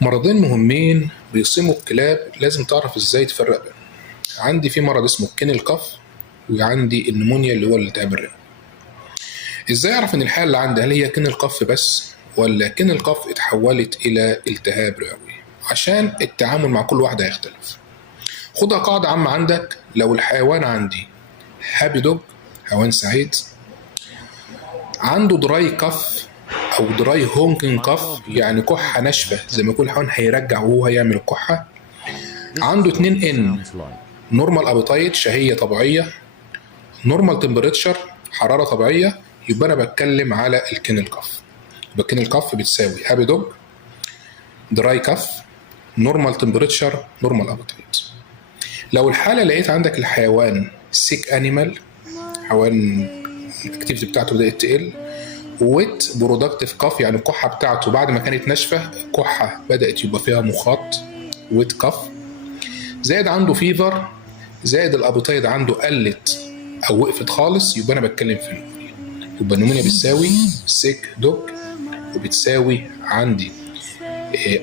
مرضين مهمين بيصيبوا الكلاب، لازم تعرف ازاي تفرق بينهم. عندي في مرض اسمه كينل كاف، وعندي النمونيا اللي هو الالتهاب الرئوي. ازاي اعرف ان الحاله اللي عندي هل هي كينل كاف بس ولا كينل كاف اتحولت الى التهاب رئوي؟ عشان التعامل مع كل واحده هيختلف. خدها قاعده عامه عندك، لو الحيوان عندي هابي دوج، حيوان سعيد، عنده دراي كاف او دراي هونكن كاف، يعني كحه ناشفه زي ما يكون الحيوان هيرجع وهو هيعمل الكحه، عنده 2 ان نورمال ابيتايت، شهيه طبيعيه، نورمال تمبريتشر، حراره طبيعيه، يبقى انا بتكلم على الكينل كاف. يبقى الكينل كاف بتساوي هابي دوج، دراي كاف، نورمال تمبريتشر، نورمال ابيتايت. لو الحاله لقيت عندك الحيوان سيك انيمال، حيوان الاكتيفيتي بتاعته بدات تقل، ويت برودكتيف كاف، يعني الكحه بتاعته بعد ما كانت ناشفه كحه بدات يبقى فيها مخاط، ويت كاف، زائد عنده فيفر، زائد الابيتايد عنده قلت او وقفت خالص، يبقى انا بتكلم في النمونيا. يبقى النمونيا بتساوي سيك دوج، وبتساوي عندي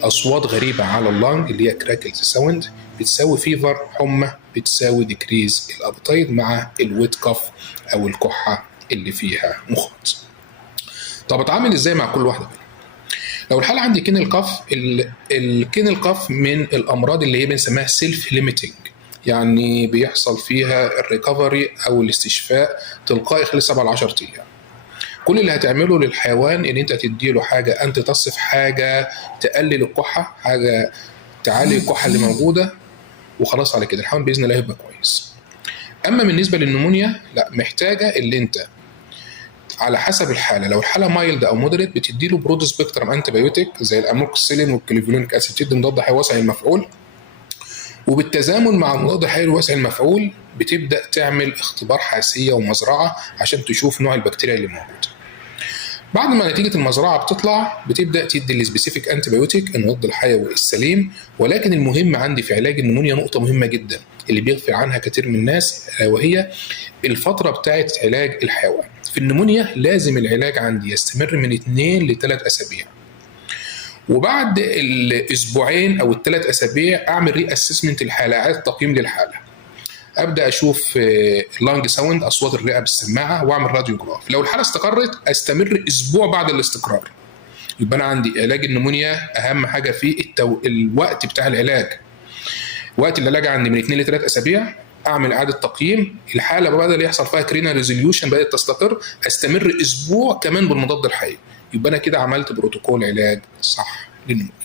اصوات غريبه على اللنج اللي هي كراكلز ساوند، بتساوي فيفر حمى، بتساوي ديكريز الابيتايد مع الويت كاف او الكحه اللي فيها مخاط. طب اتعامل ازاي مع كل واحده منهم؟ لو الحاله عندي كينل كاف، الكينل كاف من الامراض اللي هي بنسميها سيلف ليميتنج، يعني بيحصل فيها الريكفري او الاستشفاء تلقائي خلال 7 ل 10 ايام. كل اللي هتعمله للحيوان ان انت تديله حاجه انت تصف، حاجه تقلل الكحه، حاجه تعالج الكحه اللي موجوده، وخلاص على كده الحيوان باذن الله هيبقى كويس. اما بالنسبه للنمونيا لا، محتاجه اللي انت على حسب الحاله، لو الحاله مايلد او مودريت بتديله برود سبيكترم انتي بايوتيك زي الاموكسيلين والكليفولينيك اسيد، بتدي مضاد حيوي واسع المفعول، وبالتزامن مع المضاد الحيوي واسع المفعول بتبدا تعمل اختبار حاسيه ومزرعه عشان تشوف نوع البكتيريا اللي موجوده. بعد ما نتيجه المزرعه بتطلع بتبدا تدي السبيسيفيك انتي بايوتيك المضاد الحيوي السليم. ولكن المهم عندي في علاج النمونيا نقطه مهمه جدا اللي بيغفل عنها كثير من الناس، وهي الفتره بتاعه علاج الحيوان. في النمونيا لازم العلاج عندي يستمر من 2 ل 3 اسابيع، وبعد الاسبوعين او ال3 اسابيع اعمل ري اسسمنت الحاله، اعاده تقييم للحاله، ابدا اشوف لانج ساوند، اصوات الرئه بالسماعه، واعمل راديوجراف. لو الحاله استقرت استمر اسبوع بعد الاستقرار. يبقى انا عندي علاج النمونيا اهم حاجه فيه الوقت بتاع العلاج. وقت العلاج عندي من 2 ل 3 اسابيع، اعمل اعاده تقييم الحاله، بدا يحصل فيها كرينا ريزوليوشن، بدات تستقر، استمر اسبوع كمان بالمضاد الحيوي. يبقى انا كده عملت بروتوكول علاج صح للنمونيا.